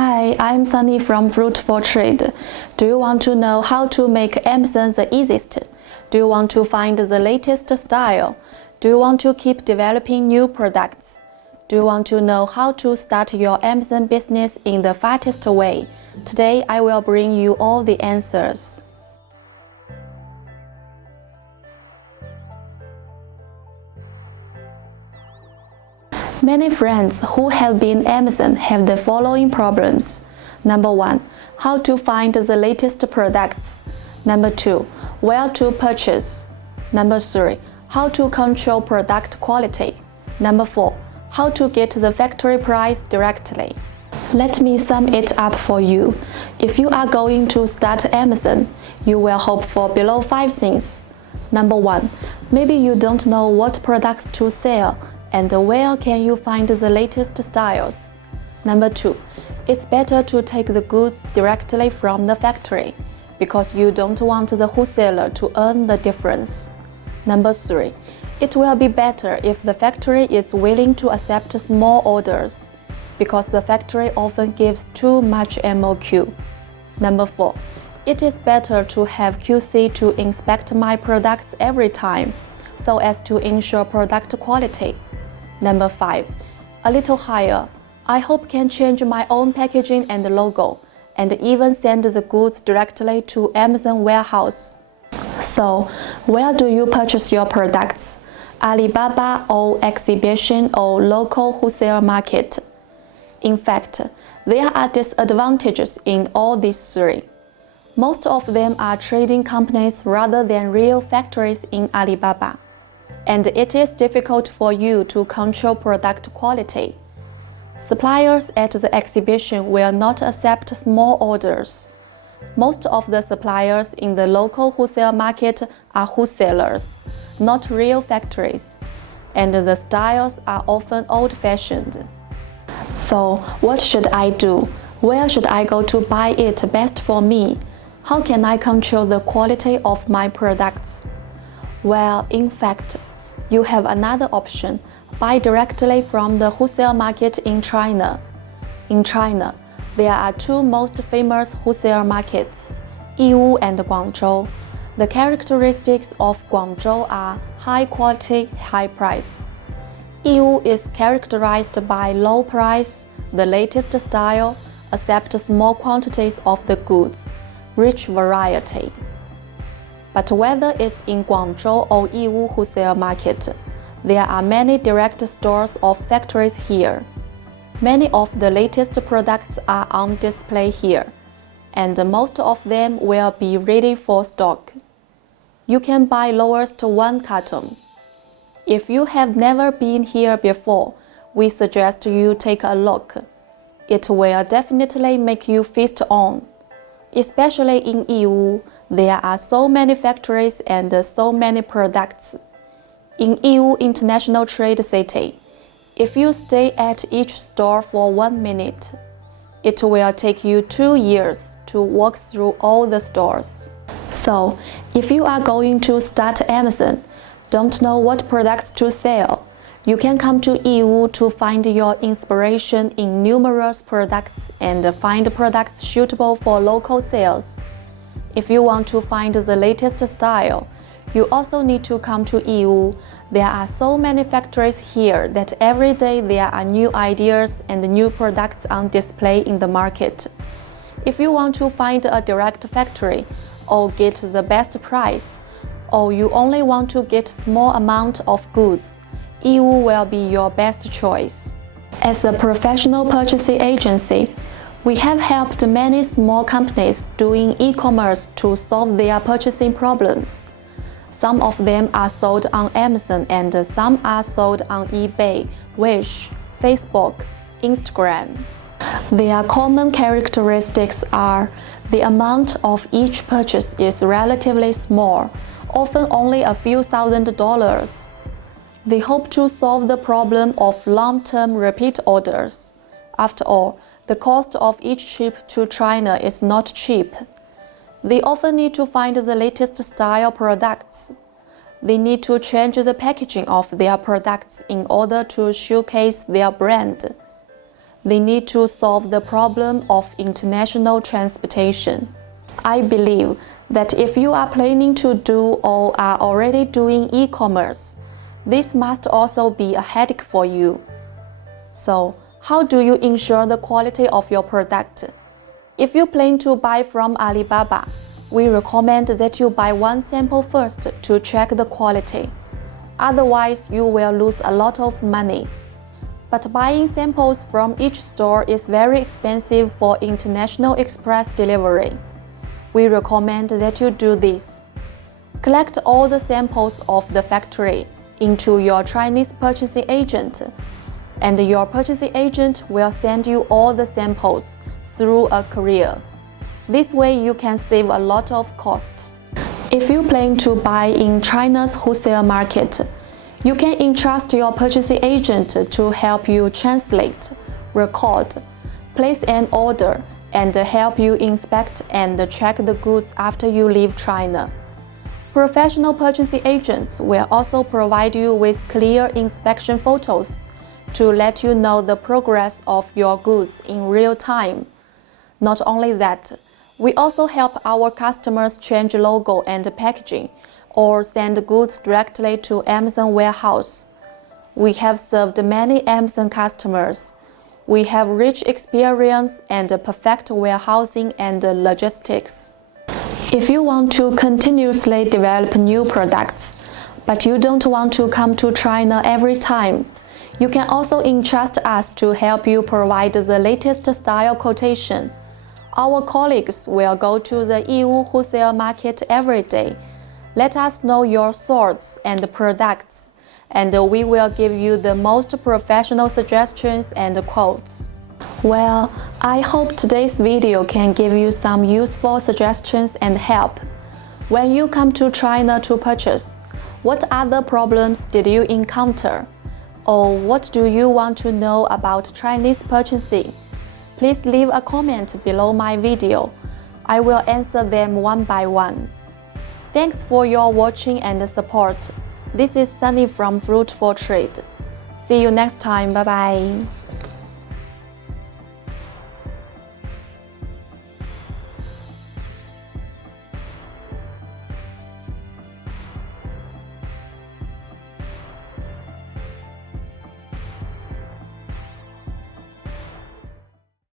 Hi, I'm Sunny from Fruitful Trade. Do you want to know how to make Amazon the easiest? Do you want to find the latest style? Do you want to keep developing new products? Do you want to know how to start your Amazon business in the fastest way? Today, I will bring you all the answers. Many friends who have been Amazon have the following problems. Number 1. How to find the latest products. Number 2. Where to purchase. Number 3. How to control product quality. Number 4. How to get the factory price directly. Let me sum it up for you. If you are going to start Amazon, you will hope for below 5 things. Number 1. Maybe you don't know what products to sell and where can you find the latest styles. Number 2. It's better to take the goods directly from the factory because you don't want the wholesaler to earn the difference. Number 3. It will be better if the factory is willing to accept small orders because the factory often gives too much MOQ. Number 4. It is better to have QC to inspect my products every time so as to ensure product quality. Number 5. A little higher. I hope can change my own packaging and logo and even send the goods directly to Amazon warehouse. So, where do you purchase your products? Alibaba or exhibition or local wholesale market? In fact, there are disadvantages in all these three. Most of them are trading companies rather than real factories in Alibaba, and it is difficult for you to control product quality. Suppliers at the exhibition will not accept small orders. Most of the suppliers in the local wholesale market are wholesalers, not real factories, and the styles are often old-fashioned. So, what should I do? Where should I go to buy it best for me? How can I control the quality of my products? Well, in fact, you have another option. Buy directly from the wholesale market in China. In China, there are two most famous wholesale markets, Yiwu and Guangzhou. The characteristics of Guangzhou are high quality, high price. Yiwu is characterized by low price, the latest style, accept small quantities of the goods, rich variety. But whether it's in Guangzhou or Yiwu wholesale market, there are many direct stores of factories here. Many of the latest products are on display here, and most of them will be ready for stock. You can buy lowest 1 carton. If you have never been here before, we suggest you take a look. It will definitely make you feast on. Especially in Yiwu, there are so many factories and so many products. In Yiwu International Trade City, if you stay at each store for 1 minute, it will take you 2 years to walk through all the stores. So, if you are going to start Amazon, don't know what products to sell, you can come to Yiwu to find your inspiration in numerous products and find products suitable for local sales. If you want to find the latest style, you also need to come to Yiwu. There are so many factories here that every day there are new ideas and new products on display in the market. If you want to find a direct factory or get the best price, or you only want to get small amount of goods, Yiwu will be your best choice. As a professional purchasing agency, we have helped many small companies doing e-commerce to solve their purchasing problems. Some of them are sold on Amazon and some are sold on eBay, Wish, Facebook, Instagram. Their common characteristics are the amount of each purchase is relatively small, often only a few $1,000s. They hope to solve the problem of long-term repeat orders. After all, the cost of each ship to China is not cheap. They often need to find the latest style products. They need to change the packaging of their products in order to showcase their brand. they need to solve the problem of international transportation. I believe that if you are planning to do or are already doing e-commerce, this must also be a headache for you. So, how do you ensure the quality of your product? If you plan to buy from Alibaba, we recommend that you buy one sample first to check the quality. Otherwise, you will lose a lot of money. But buying samples from each store is very expensive for international express delivery. We recommend that you do this. Collect all the samples of the factory into your Chinese purchasing agent, and your purchasing agent will send you all the samples through a courier. This way you can save a lot of costs. If you plan to buy in China's wholesale market, you can entrust your purchasing agent to help you translate, record, place an order, and help you inspect and check the goods after you leave China. Professional purchasing agents will also provide you with clear inspection photos to let you know the progress of your goods in real time. Not only that, we also help our customers change logo and packaging or send goods directly to Amazon warehouse. We have served many Amazon customers. We have rich experience and perfect warehousing and logistics. If you want to continuously develop new products, but you don't want to come to China every time, you can also entrust us to help you provide the latest style quotation. Our colleagues will go to the Yiwu wholesale market every day. Let us know your sorts and products, and we will give you the most professional suggestions and quotes. Well, I hope today's video can give you some useful suggestions and help. When you come to China to purchase, what other problems did you encounter? Or what do you want to know about Chinese purchasing? Please leave a comment below my video. I will answer them one by one. Thanks for your watching and support. This is Sunny from Fruitful Trade. See you next time. Bye bye.